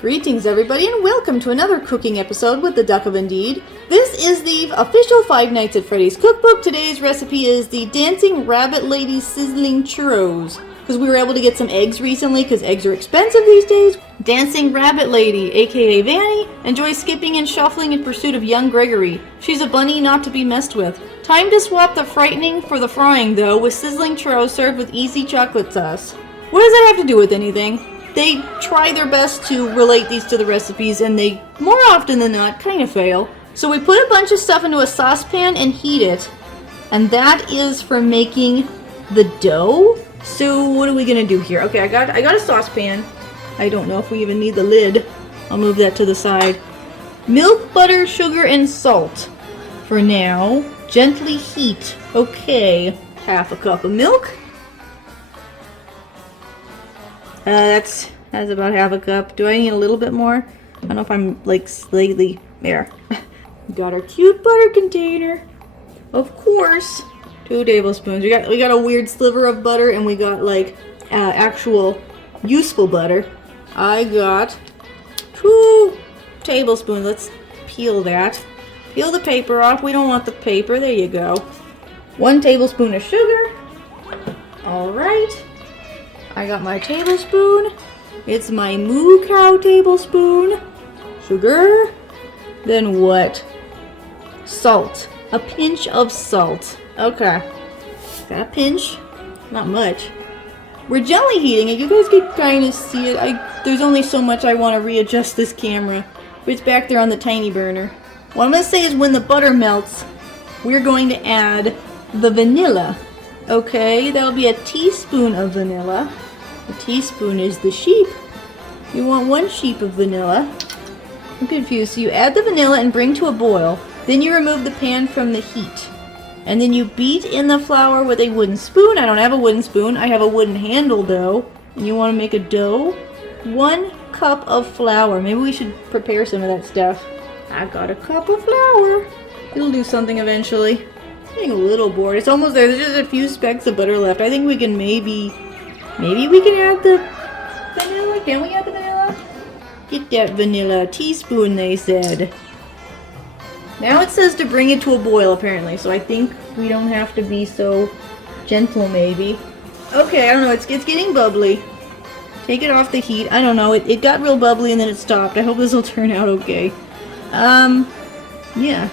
Greetings everybody and welcome to another cooking episode with the Duck of Indeed. This is the official Five Nights at Freddy's cookbook. Today's recipe is the Dancing Rabbit Lady Sizzling Churros. Because we were able to get some eggs recently because eggs are expensive these days. Dancing Rabbit Lady, aka Vanny, enjoys skipping and shuffling in pursuit of young Gregory. She's a bunny not to be messed with. Time to swap the frightening for the frying though, with sizzling churros served with easy chocolate sauce. What does that have to do with anything? They try their best to relate these to the recipes, and they, more often than not, kind of fail. So we put a bunch of stuff into a saucepan and heat it. And that is for making the dough. So what are we gonna do here? Okay, I got a saucepan. I don't know if we even need the lid. I'll move that to the side. Milk, butter, sugar, and salt. For now, gently heat. Okay, half a cup of milk. That's about half a cup. Do I need a little bit more? I don't know if I'm like slightly there. We got our cute butter container. Of course, 2 tablespoons. We got a weird sliver of butter, and we got like actual useful butter. I got 2 tablespoons. Let's peel that. Peel the paper off. We don't want the paper. There you go. 1 tablespoon of sugar. All right. I got my tablespoon. It's my moo cow tablespoon. Sugar. Then what? Salt. A pinch of salt. Okay. Got a pinch. Not much. We're gently heating it. You guys can kind of see it. There's only so much I want to readjust this camera. It's back there on the tiny burner. What I'm going to say is when the butter melts, we're going to add the vanilla. Okay, that'll be a teaspoon of vanilla. A teaspoon is the sheep. You want 1 sheep of vanilla. I'm confused. So you add the vanilla and bring to a boil. Then you remove the pan from the heat. And then you beat in the flour with a wooden spoon. I don't have a wooden spoon. I have a wooden handle though. And you want to make a dough. 1 cup of flour. Maybe we should prepare some of that stuff. I've got a cup of flour. It'll do something eventually. I'm getting a little bored. It's almost there. There's just a few specks of butter left. I think we can maybe we can add the vanilla. Can we add the vanilla? Get that vanilla. Teaspoon, they said. Now it says to bring it to a boil, apparently. So I think we don't have to be so gentle, maybe. Okay, I don't know. It's getting bubbly. Take it off the heat. I don't know. It got real bubbly and then it stopped. I hope this will turn out okay. Yeah.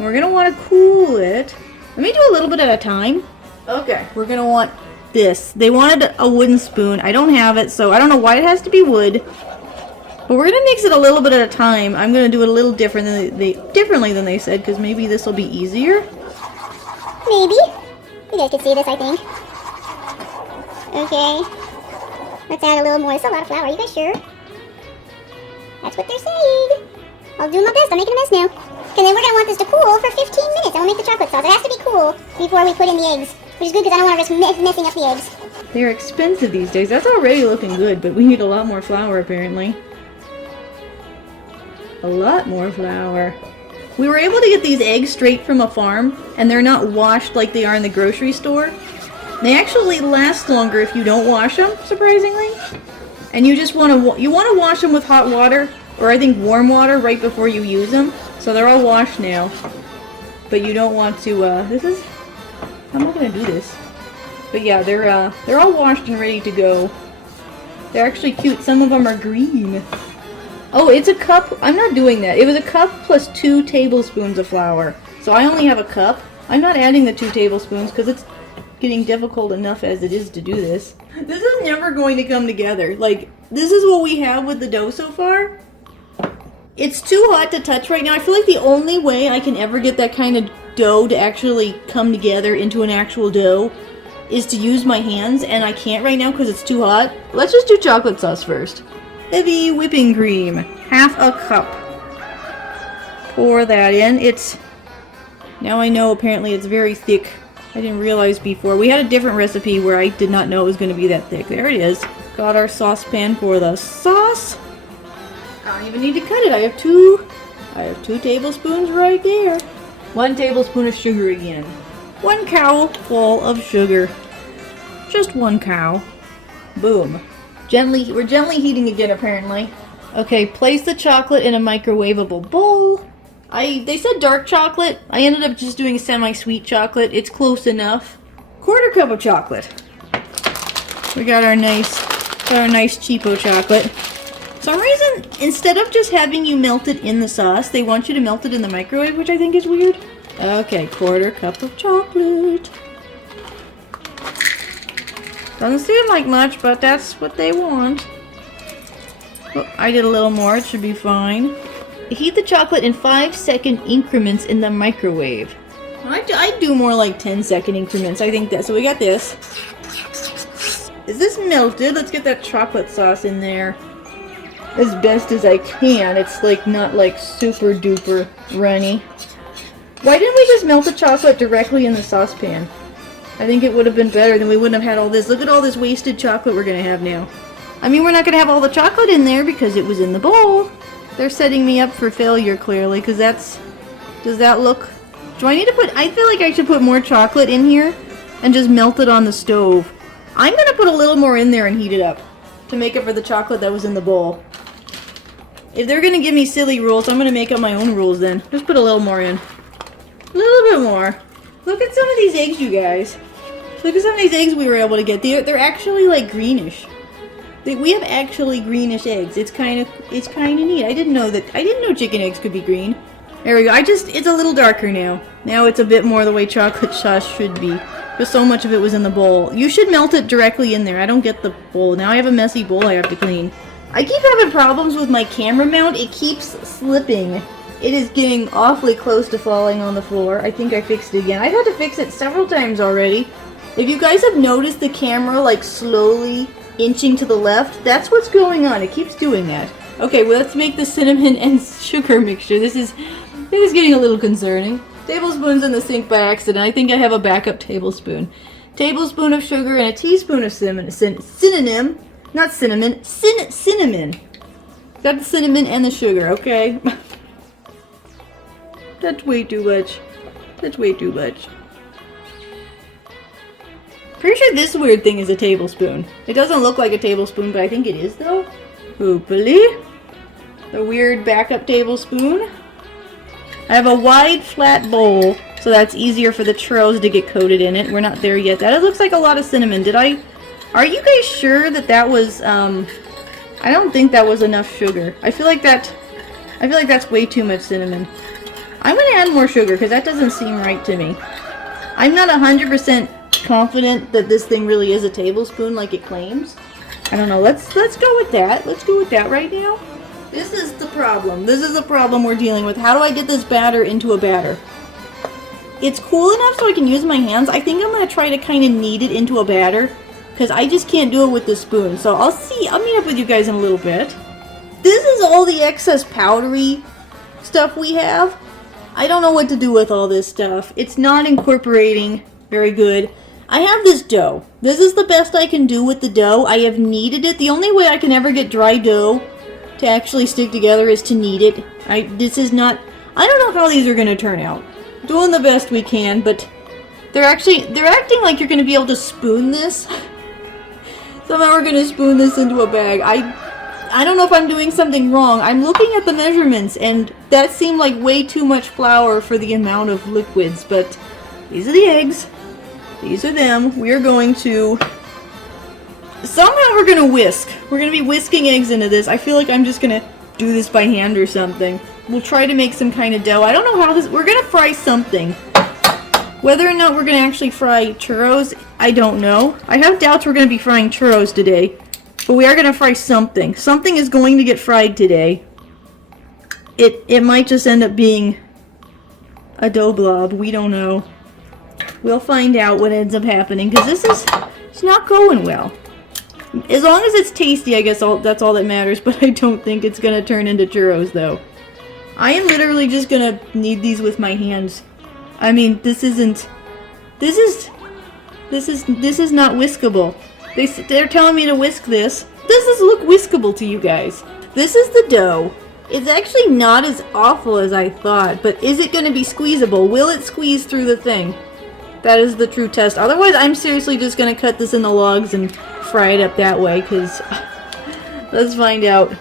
We're gonna want to cool it. Let me do a little bit at a time. Okay. We're gonna want this. They wanted a wooden spoon. I don't have it, so I don't know why it has to be wood. But we're gonna mix it a little bit at a time. I'm gonna do it a little differently than they said, because maybe this will be easier. Maybe. You guys can see this, I think. Okay. Let's add a little more. It's a lot of flour. Are you guys sure? That's what they're saying. I'll do my best. I'm making a mess now. And then we're gonna want this to cool for 15 minutes. And we'll make the chocolate sauce. It has to be cool before we put in the eggs. Which is good because I don't want to risk messing up the eggs. They're expensive these days. That's already looking good, but we need a lot more flour apparently. A lot more flour. We were able to get these eggs straight from a farm, and they're not washed like they are in the grocery store. They actually last longer if you don't wash them, surprisingly. And you just want to wash them with hot water, or I think warm water, right before you use them. So they're all washed now. But you don't want to. I'm not gonna do this. But yeah, they're all washed and ready to go. They're actually cute. Some of them are green. Oh, it's a cup. I'm not doing that. It was a cup plus 2 tablespoons of flour. So I only have a cup. I'm not adding the 2 tablespoons because it's getting difficult enough as it is to do this. This is never going to come together. Like, this is what we have with the dough so far. It's too hot to touch right now. I feel like the only way I can ever get that kind of dough to actually come together into an actual dough is to use my hands, and I can't right now because it's too hot. Let's just do chocolate sauce first. Heavy whipping cream, half a cup. Pour that in. Now I know apparently it's very thick. I didn't realize before. We had a different recipe where I did not know it was going to be that thick. There it is. Got our saucepan for the sauce. I don't even need to cut it. I have 2 tablespoons right there. 1 tablespoon of sugar again. 1 cow full of sugar. Just 1 cow. Boom. We're gently heating again, apparently. Okay, place the chocolate in a microwavable bowl. They said dark chocolate. I ended up just doing semi-sweet chocolate. It's close enough. Quarter cup of chocolate. We got our nice cheapo chocolate. For some reason, instead of just having you melt it in the sauce, they want you to melt it in the microwave, which I think is weird. Okay, quarter cup of chocolate. Doesn't seem like much, but that's what they want. Oh, I did a little more. It should be fine. Heat the chocolate in 5-second increments in the microwave. I do more like 10-second increments. I think that. So we got this. Is this melted? Let's get that chocolate sauce in there as best as I can. It's like not like super duper runny. Why didn't we just melt the chocolate directly in the saucepan? I think it would have been better, then we wouldn't have had all this. Look at all this wasted chocolate we're going to have now. I mean, we're not going to have all the chocolate in there because it was in the bowl. They're setting me up for failure, clearly, because that's... Does that look... Do I need to put... I feel like I should put more chocolate in here and just melt it on the stove. I'm going to put a little more in there and heat it up to make up for the chocolate that was in the bowl. If they're going to give me silly rules, I'm going to make up my own rules then. Just put a little more in. A little bit more. Look at some of these eggs, you guys. Look at some of these eggs we were able to get. They're actually like greenish. We have actually greenish eggs. It's kind of neat. I didn't know chicken eggs could be green. There we go. It's a little darker now. Now it's a bit more the way chocolate sauce should be. Because so much of it was in the bowl. You should melt it directly in there. I don't get the bowl. Now I have a messy bowl I have to clean. I keep having problems with my camera mount. It keeps slipping. It is getting awfully close to falling on the floor. I think I fixed it again. I've had to fix it several times already. If you guys have noticed the camera like slowly inching to the left, that's what's going on. It keeps doing that. Okay, well, let's make the cinnamon and sugar mixture. This is getting a little concerning. Tablespoon's in the sink by accident. I think I have a backup tablespoon. Tablespoon of sugar and a teaspoon of cinnamon. Cinnamon. Got the cinnamon and the sugar, okay? That's way too much. That's way too much. Pretty sure this weird thing is a tablespoon. It doesn't look like a tablespoon, but I think it is, though. Hopefully. The weird backup tablespoon. I have a wide, flat bowl, so that's easier for the churros to get coated in it. We're not there yet. That looks like a lot of cinnamon. Are you guys sure that was, I don't think that was enough sugar. I feel like that's way too much cinnamon. I'm going to add more sugar because that doesn't seem right to me. I'm not 100% confident that this thing really is a tablespoon like it claims. I don't know. Let's go with that. Let's go with that right now. This is the problem. This is the problem we're dealing with. How do I get this batter into a batter? It's cool enough so I can use my hands. I think I'm going to try to kind of knead it into a batter because I just can't do it with the spoon. So I'll see. I'll meet up with you guys in a little bit. This is all the excess powdery stuff we have. I don't know what to do with all this stuff. It's not incorporating very good. I have this dough. This is the best I can do with the dough. I have kneaded it. The only way I can ever get dry dough to actually stick together is to knead it. I don't know how these are going to turn out. Doing the best we can, but they're acting like you're going to be able to spoon this. Somehow we're going to spoon this into a bag. I don't know if I'm doing something wrong. I'm looking at the measurements, and that seemed like way too much flour for the amount of liquids, but these are the eggs. These are them. We are going to... Somehow we're going to whisk. We're going to be whisking eggs into this. I feel like I'm just going to do this by hand or something. We'll try to make some kind of dough. I don't know how this... We're going to fry something. Whether or not we're going to actually fry churros, I don't know. I have doubts we're going to be frying churros today. But we are going to fry something. Something is going to get fried today. It might just end up being a dough blob. We don't know. We'll find out what ends up happening. Because it's not going well. As long as it's tasty, I guess that's all that matters. But I don't think it's going to turn into churros, though. I am literally just going to knead these with my hands. I mean, this is not whiskable. They're telling me to whisk this. Does look whiskable to you guys? This is the dough. It's actually not as awful as I thought, but is it going to be squeezable? Will it squeeze through the thing? That is the true test. Otherwise, I'm seriously just going to cut this into logs and fry it up that way, because Let's find out.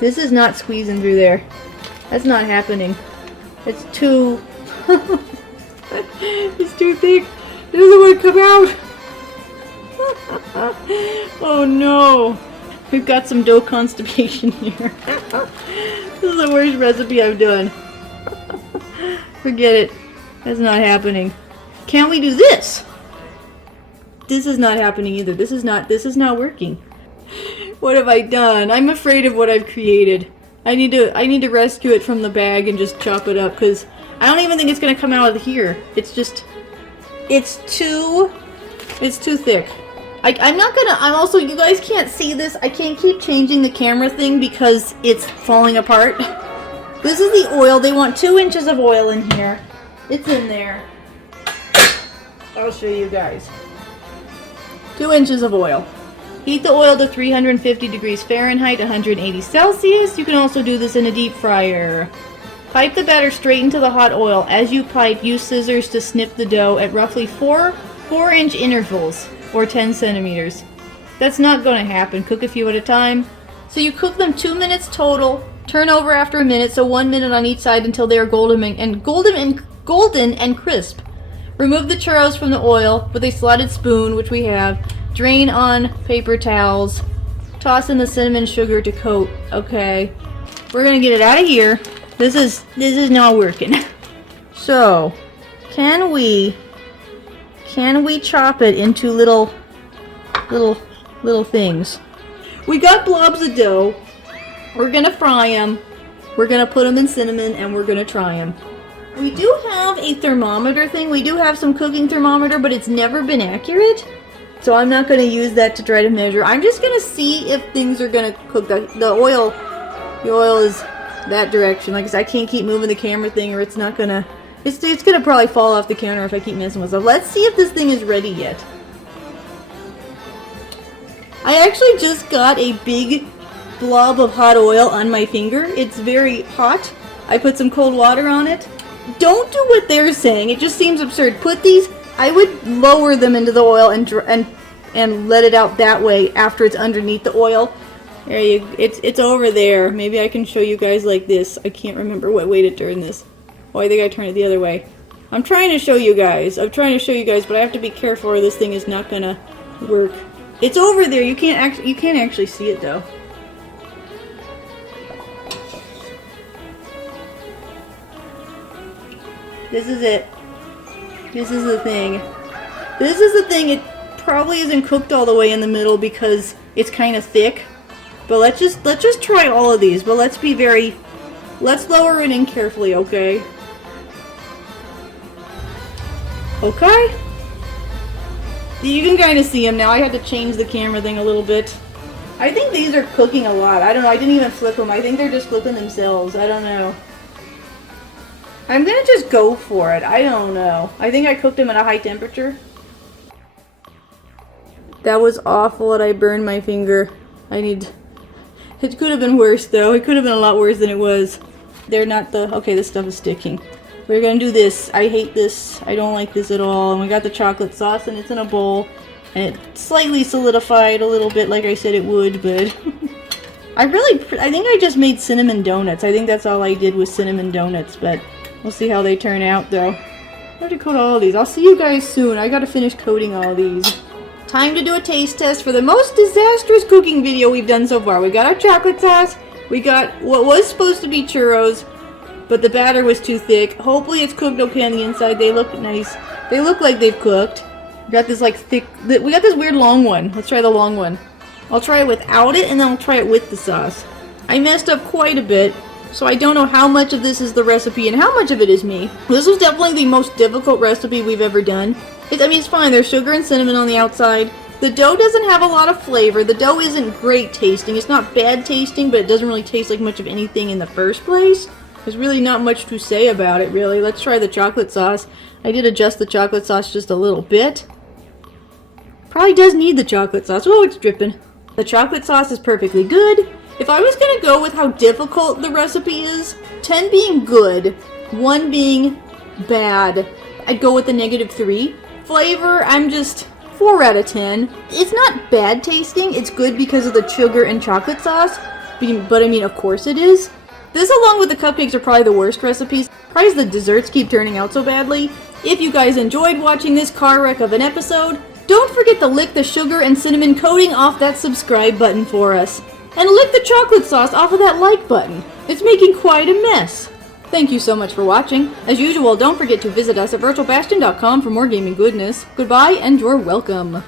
This is not squeezing through there. That's not happening. It's too... it's too thick. It doesn't want to come out. Oh no. We've got some dough constipation here. This is the worst recipe I've done. Forget it. That's not happening. Can't we do this? This is not happening either. This is not working. What have I done? I'm afraid of what I've created. I need to rescue it from the bag and just chop it up, because I don't even think it's gonna come out of here. It's too thick. I'm also, you guys can't see this. I can't keep changing the camera thing because it's falling apart. This is the oil. They want 2 inches of oil in here. It's in there. I'll show you guys. 2 inches of oil. Heat the oil to 350 degrees Fahrenheit, 180 Celsius. You can also do this in a deep fryer. Pipe the batter straight into the hot oil. As you pipe, use scissors to snip the dough at roughly 4-inch intervals, or 10 centimeters. That's not going to happen. Cook a few at a time. So you cook them 2 minutes total. Turn over after a minute, so 1 minute on each side until they are golden and crisp. Remove the churros from the oil with a slotted spoon, which we have. Drain on paper towels. Toss in the cinnamon sugar to coat. Okay. We're gonna get it out of here. This is not working. So, can we chop it into little things? We got blobs of dough. We're gonna fry them. We're gonna put them in cinnamon and we're gonna try them. We do have a thermometer thing. We do have some cooking thermometer, but it's never been accurate. So I'm not gonna use that to try to measure. I'm just gonna see if things are gonna cook. The oil is that direction. Like I said, I can't keep moving the camera thing or it's not gonna... It's gonna probably fall off the counter if I keep messing with stuff. Let's see if this thing is ready yet. I actually just got a big blob of hot oil on my finger. It's very hot. I put some cold water on it. Don't do what they're saying. It just seems absurd. Put these... I would lower them into the oil and let it out that way after it's underneath the oil. It's over there. Maybe I can show you guys like this. I can't remember what way to turn this. Oh, I think I turned it the other way. I'm trying to show you guys. but I have to be careful or this thing is not gonna work. It's over there. You can't actually see it though. This is it. This is the thing. This is the thing. It probably isn't cooked all the way in the middle because it's kind of thick. But let's just try all of these. But let's lower it in carefully, okay? Okay? You can kind of see them now. I had to change the camera thing a little bit. I think these are cooking a lot. I don't know. I didn't even flip them. I think they're just cooking themselves. I don't know. I'm gonna just go for it. I don't know. I think I cooked them at a high temperature. That was awful and I burned my finger. It could have been worse though. It could have been a lot worse than it was. Okay, this stuff is sticking. We're gonna do this. I hate this. I don't like this at all. And we got the chocolate sauce and it's in a bowl. And it slightly solidified a little bit like I said it would, but... I think I just made cinnamon donuts. I think that's all I did was cinnamon donuts, but... We'll see how they turn out, though. I have to coat all of these. I'll see you guys soon. I gotta finish coating all these. Time to do a taste test for the most disastrous cooking video we've done so far. We got our chocolate sauce. We got what was supposed to be churros, but the batter was too thick. Hopefully it's cooked okay on the inside. They look nice. They look like they've cooked. We got this like thick... We got this weird long one. Let's try the long one. I'll try it without it, and then I'll try it with the sauce. I messed up quite a bit. So I don't know how much of this is the recipe and how much of it is me. This was definitely the most difficult recipe we've ever done. It's fine. There's sugar and cinnamon on the outside. The dough doesn't have a lot of flavor. The dough isn't great tasting. It's not bad tasting, but it doesn't really taste like much of anything in the first place. There's really not much to say about it, really. Let's try the chocolate sauce. I did adjust the chocolate sauce just a little bit. Probably does need the chocolate sauce. Oh, it's dripping. The chocolate sauce is perfectly good. If I was going to go with how difficult the recipe is, 10 being good, 1 being bad, I'd go with the -3. Flavor, 4 out of 10. It's not bad tasting, it's good because of the sugar and chocolate sauce, but I mean, of course it is. This, along with the cupcakes, are probably the worst recipes. Probably the desserts keep turning out so badly. If you guys enjoyed watching this car wreck of an episode, don't forget to lick the sugar and cinnamon coating off that subscribe button for us. And lick the chocolate sauce off of that like button. It's making quite a mess. Thank you so much for watching. As usual, don't forget to visit us at virtualbastion.com for more gaming goodness. Goodbye, and you're welcome.